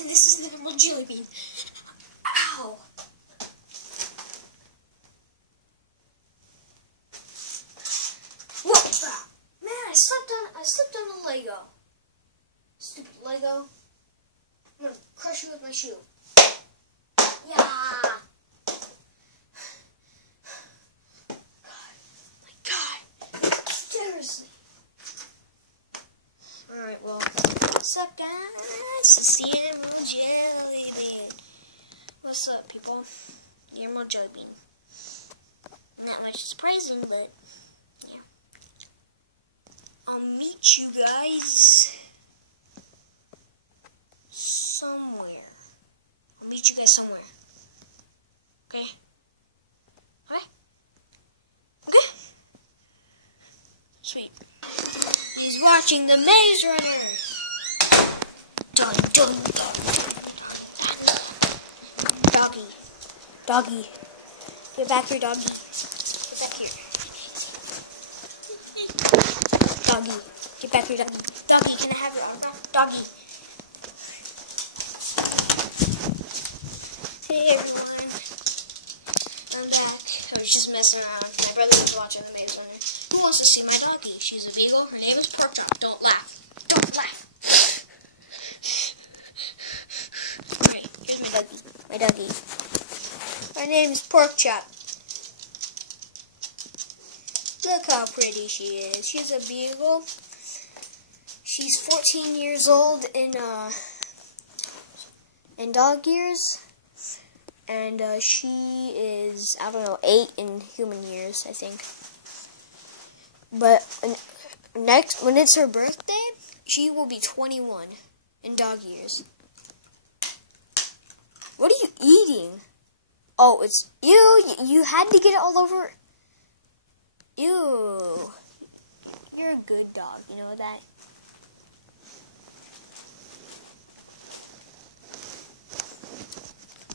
And this is the normal jelly bean. Ow! What the? Man, I slipped on a Lego. Stupid Lego. I'm gonna crush you with my shoe. Yeah! My God. Seriously. Alright, well, what's up, guys? It's the Animal Jelly Bean. What's up, people? The Animal Jelly Bean. Not much surprising, but yeah. I'll meet you guys somewhere. I'll meet you guys somewhere. Okay? Okay? Okay? Sweet. He's watching the Maze Runner. Dun, dun, dun, dun. Doggy. Doggy. Get back here, doggy. Get back here. Doggy. Get back here, doggy. Doggy, can I have your autograph? Doggy. Hey, everyone. I'm back. I was just messing around. My brother was watching the Maze Runner. Who wants to see my doggy? She's a beagle. Her name is Porkchop. Don't laugh. Don't laugh. Alright, here's my doggy. My doggy. Her name is Porkchop. Look how pretty she is. She's a beagle. She's 14 years old in dog years. And she is, I don't know, 8 in human years, I think. But next, when it's her birthday, she will be 21 in dog years. What are you eating? Oh, it's you had to get it all over. Ew. You're a good dog, you know that?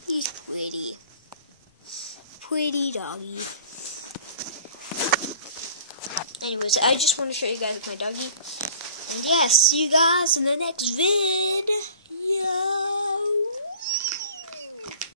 He's pretty. Pretty doggy. Anyways, I just want to show you guys my doggy. And yeah, see you guys in the next video.